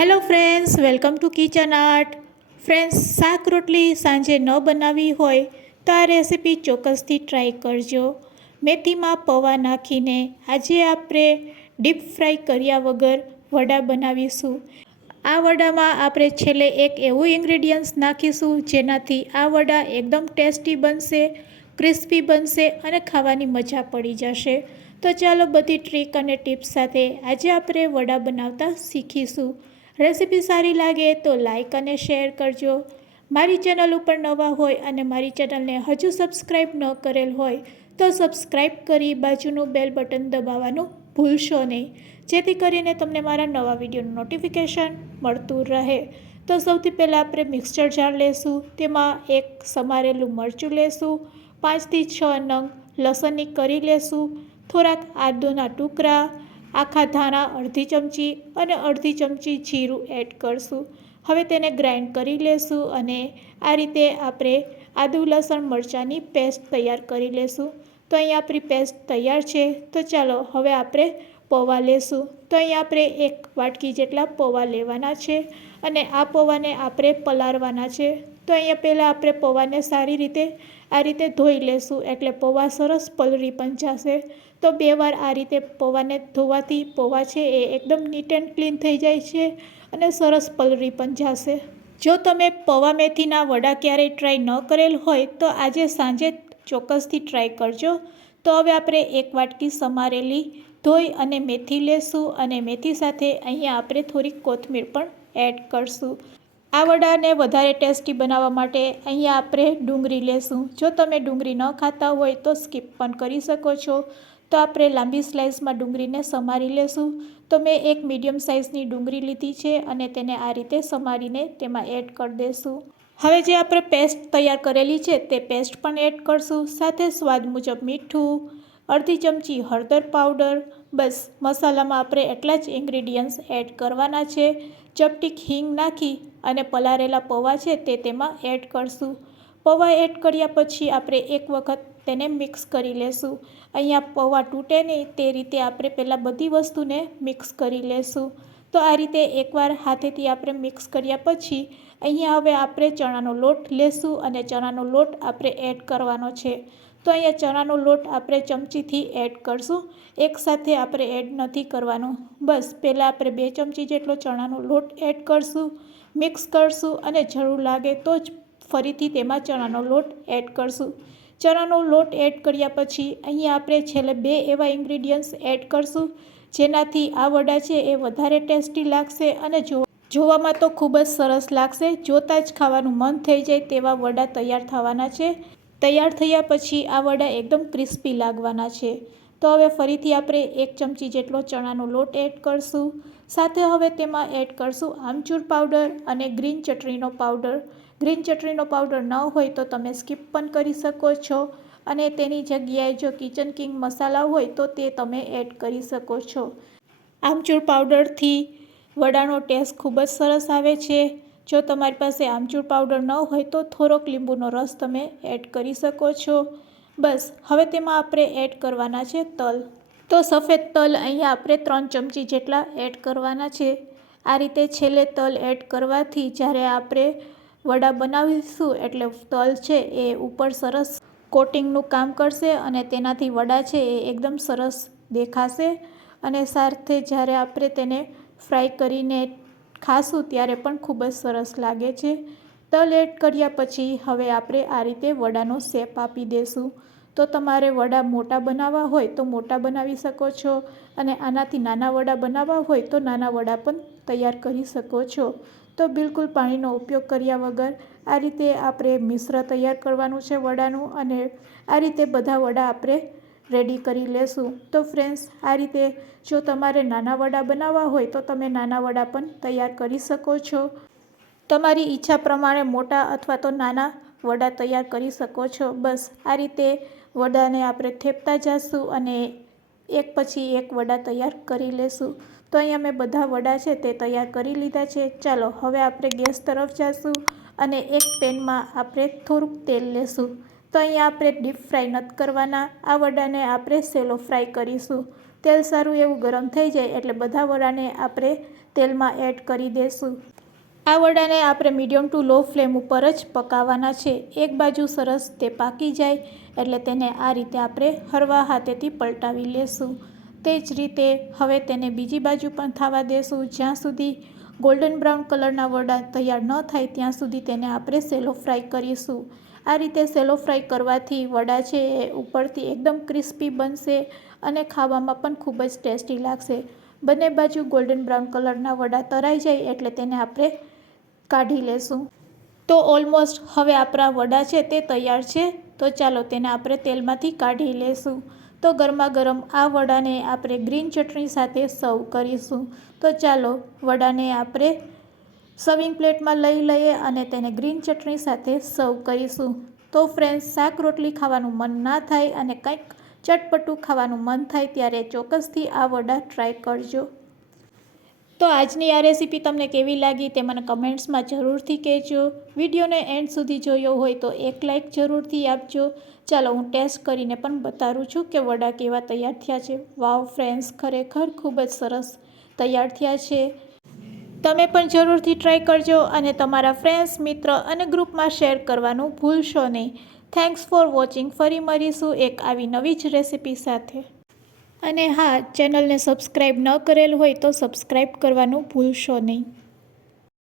Hello friends, welcome to kitchen art. Friends, શાક રોટલી સાંજે ન બનાવી હોય તો આ રેસીપી ચોક્કસથી ટ્રાય કરજો. મેથીમાં પૌવા નાખીને આજે આપણે ડીપ ફ્રાય કર્યા વગર વડા બનાવીશું. આ વડામાં આપણે છેલ્લે એક એવું ઇન્ગ્રેડિયન્ટ્સ નાખીશું જેનાથી આ વડા એકદમ ટેસ્ટી બનશે, ક્રિસ્પી બનશે અને ખાવાની મજા પડી જશે. તો ચાલો બધી ટ્રીક અને ટિપ્સ સાથે આજે આપણે વડા બનાવતા શીખીશું. રેસીપી સારી લાગે તો લાઈક અને શેર કરજો. મારી ચેનલ ઉપર નવા હોય અને મારી ચેનલને હજુ સબસ્ક્રાઈબ ન કરેલ હોય તો સબસ્ક્રાઈબ કરી બાજુનું બેલ બટન દબાવવાનું ભૂલશો નહીં, જેથી કરીને તમને મારા નવા વિડીયોનું નોટિફિકેશન મળતું રહે. તો સૌથી પહેલાં આપણે મિક્સર જાર લેશું. તેમાં એક સમારેલું મરચું લેશું, 5 થી 6 નંગ લસણની કરી લેશું, થોડાક આદુના ટુકડા, આખા ધાણા અડધી ચમચી અને અડધી ચમચી જીરું એડ કરશું. હવે તેને ગ્રાઇન્ડ કરી લેશું અને આ રીતે આપણે આદુ લસણ મરચાંની પેસ્ટ તૈયાર કરી લેશું. તો અહીંયા આપણી પેસ્ટ તૈયાર છે. તો ચાલો હવે આપણે પૌવા લેશું. તો અહીંયા આપણે 1 વાટકી જેટલા પૌવા લેવાના છે અને આ પૌવાને આપણે પલાળવાના છે. તો અહીંયા પહેલાં આપણે પૌવાને સારી રીતે આ રીતે ધોઈ લેશું, એટલે પૌવા સરસ પલળી પણ જશે. તો 2 વાર આ રીતે પૌવાને ધોવાથી પૌવા છે એ એકદમ નીટ એન્ડ ક્લીન થઈ જાય છે અને સરસ પલળી પણ જશે. જો તમે પૌવા મેથીના વડા ક્યારેય ટ્રાય ન કરેલ હોય તો આજે સાંજે ચોક્કસથી ટ્રાય કરજો. તો હવે આપણે 1 વાટકી સમારેલી ધોઈ અને મેથી લેશું અને મેથી સાથે અહીંયા આપણે થોડીક કોથમીર પણ એડ કરશું. આ વડાને વધારે ટેસ્ટી બનાવવા માટે અહીંયા આપણે ડુંગળી લેશું. જો તમે ડુંગળી ન ખાતા હોય તો સ્કીપ પણ કરી શકો છો. તો આપણે લાંબી સ્લાઇસમાં ડુંગળીને સમારી લેશું. તો મેં એક મીડિયમ સાઇઝની ડુંગળી લીધી છે અને તેને આ રીતે સમારીને તેમાં એડ કરી દઈશું. હવે જે આપણે પેસ્ટ તૈયાર કરેલી છે તે પેસ્ટ પણ એડ કરશું. સાથે સ્વાદ મુજબ મીઠું, અડધી ચમચી હળદર પાવડર. બસ મસાલામાં આપણે એટલા જ ઇન્ગ્રેડિયન્ટ્સ એડ કરવાના છે. ચપટીક હિંગ નાખી અને પલાળેલા પૌવા છે તે તેમાં એડ કરશું. પૌવા એડ કર્યા પછી આપણે એક વખત તેને મિક્સ કરી લેશું. અહીંયા પૌવા તૂટે નહીં તે રીતે આપણે પહેલાં બધી વસ્તુને મિક્સ કરી લેશું. તો આ રીતે એકવાર હાથેથી આપણે મિક્સ કર્યા પછી અહીંયા હવે આપણે ચણાનો લોટ લેશું અને ચણાનો લોટ આપણે એડ કરવાનો છે. તો અહીંયા ચણાનો લોટ આપણે ચમચીથી એડ કરશું, એકસાથે આપણે એડ નથી કરવાનો. બસ પહેલાં આપણે 2 ચમચી જેટલો ચણાનો લોટ એડ કરશું, મિક્સ કરશું અને જરૂર લાગે તો જ ફરીથી તેમાં ચણાનો લોટ એડ કરશું. ચણાનો લોટ એડ કર્યા પછી અહીંયા આપણે છેલ્લે 2 એવા ઇન્ગ્રેડિયન્ટ્સ એડ કરશું જેનાથી આ વડા છે એ વધારે ટેસ્ટી લાગશે અને જોવામાં તો ખૂબ જ સરસ લાગશે. જોતાં જ ખાવાનું મન થઈ જાય તેવા વડા તૈયાર થવાના છે. તૈયાર થયા પછી આ વડા એકદમ ક્રિસ્પી લાગવાના છે. તો હવે ફરીથી આપણે 1 ચમચી જેટલો ચણાનો લોટ એડ કરશું. સાથે હવે તેમાં એડ કરશું આમચૂર પાવડર અને ગ્રીન ચટણીનો પાવડર. ગ્રીન ચટણીનો પાવડર ન હોય તો તમે સ્કીપ પણ કરી શકો છો અને તેની જગ્યાએ જો કિચન કિંગ મસાલા હોય તો તે તમે એડ કરી શકો છો. આમચૂર પાવડરથી વડાનો ટેસ્ટ ખૂબ જ સરસ આવે છે. જો તમારી પાસે આમચૂર પાવડર ન હોય તો થોડોક લીંબુનો રસ તમે એડ કરી શકો છો. બસ હવે તેમાં આપણે એડ કરવાના છે તલ. તો સફેદ તલ અહીંયા આપણે 3 ચમચી જેટલા એડ કરવાના છે. આ રીતે છેલ્લે તલ એડ કરવાથી જ્યારે આપણે વડા બનાવીશું એટલે તલ છે એ ઉપર સરસ કોટિંગનું કામ કરશે અને તેનાથી વડા છે એ એકદમ સરસ દેખાશે અને સાથે જ્યારે આપણે તેને ફ્રાય કરીને ખાશું ત્યારે પણ ખૂબ જ સરસ લાગે છે. તલ એડ કર્યા પછી હવે આપણે આ રીતે વડાનો શેપ આપી દઈશું. તો તમારે વડા મોટા બનાવવા હોય તો મોટા બનાવી શકો છો અને આનાથી નાના વડા બનાવવા હોય તો નાના વડા પણ તૈયાર કરી શકો છો. તો બિલકુલ પાણીનો ઉપયોગ કર્યા વગર આ રીતે આપણે મિશ્ર તૈયાર કરવાનું છે વડાનું અને આ રીતે બધા વડા આપણે રેડી કરી લેશું. તો ફ્રેન્ડ્સ, આ રીતે જો તમારે નાના વડા બનાવવા હોય તો તમે નાના વડા પણ તૈયાર કરી શકો છો. તમારી ઈચ્છા પ્રમાણે મોટા અથવા તો નાના વડા તૈયાર કરી શકો છો. બસ આ રીતે વડાને આપણે થેપતા જઈશું અને એક પછી એક વડા તૈયાર કરી લેશું. તો અહીંયા મેં બધા વડા છે તે તૈયાર કરી લીધા છે. ચાલો હવે આપણે ગેસ તરફ જઈશું અને એક પેનમાં આપણે થોડુંક તેલ લેશું. તો અહીંયા આપણે ડીપ ફ્રાય નથી કરવાના, આ વડાને આપણે સેલો ફ્રાય કરીશું. તેલ સારું એવું ગરમ થઈ જાય એટલે બધા વડાને આપણે તેલમાં એડ કરી દઈશું। આ વડાને આપણે મીડિયમ ટુ લો ફ્લેમ ઉપર જ પકાવવાના છે। એક બાજુ સરસ તે પાકી જાય એટલે તેને આ રીતે આપણે હળવા હાથેથી પલટાવી લેશું। તે જ રીતે હવે તેને બીજી બાજુ પણ થવા દેશું। જ્યાં સુધી ગોલ્ડન બ્રાઉન કલરના વડા તૈયાર ન થાય ત્યાં સુધી તેને આપણે સેલો ફ્રાય કરીશું। આ રીતે સેલો ફ્રાય કરવાથી વડા છે એ ઉપરથી એકદમ ક્રિસ્પી બનશે અને ખાવામાં પણ ખૂબ જ ટેસ્ટી લાગશે। બંને બાજુ ગોલ્ડન બ્રાઉન કલરના વડા તળાઈ જાય એટલે તેને આપણે કાઢી લેશું। તો ઓલમોસ્ટ હવે આપણા વડા છે તે તૈયાર છે। તો ચાલો તેને આપણે તેલમાંથી કાઢી લેશું। તો ગરમા ગરમ આ વડાને આપણે ગ્રીન ચટણી સાથે સર્વ કરીશું। તો ચાલો વડાને આપણે સર્વિંગ પ્લેટમાં લઈ લઈએ અને તેને ગ્રીન ચટણી સાથે સર્વ કરીશું। તો ફ્રેન્ડ્સ, શાક રોટલી ખાવાનું મન ના થાય અને કંઈક ચટપટું ખાવાનું મન થાય ત્યારે ચોક્કસથી આ વડા ટ્રાય કરજો। તો આજની આ રેસીપી તમને કેવી લાગી તે મને કમેન્ટ્સમાં જરૂરથી કહેજો। વિડીયોને એન્ડ સુધી જોયો હોય તો એક લાઇક જરૂરથી આપજો। ચાલો હું ટેસ્ટ કરીને પણ બતાવું છું કે વડા કેવા તૈયાર થયા છે। વાવ ફ્રેન્ડ્સ, ખરેખર ખૂબ જ સરસ તૈયાર થયા છે। તમે પણ જરૂરથી ટ્રાય કરજો અને તમારા ફ્રેન્ડ્સ, મિત્ર અને ગ્રુપમાં શેર કરવાનું ભૂલશો નહીં। Thanks for watching. ફરી મળીશું એક આવી નવી જ રેસીપી સાથે। અને હા, ચેનલને સબસ્ક્રાઈબ ન કરેલ હોય તો સબસ્ક્રાઈબ કરવાનું ભૂલશો નહીં।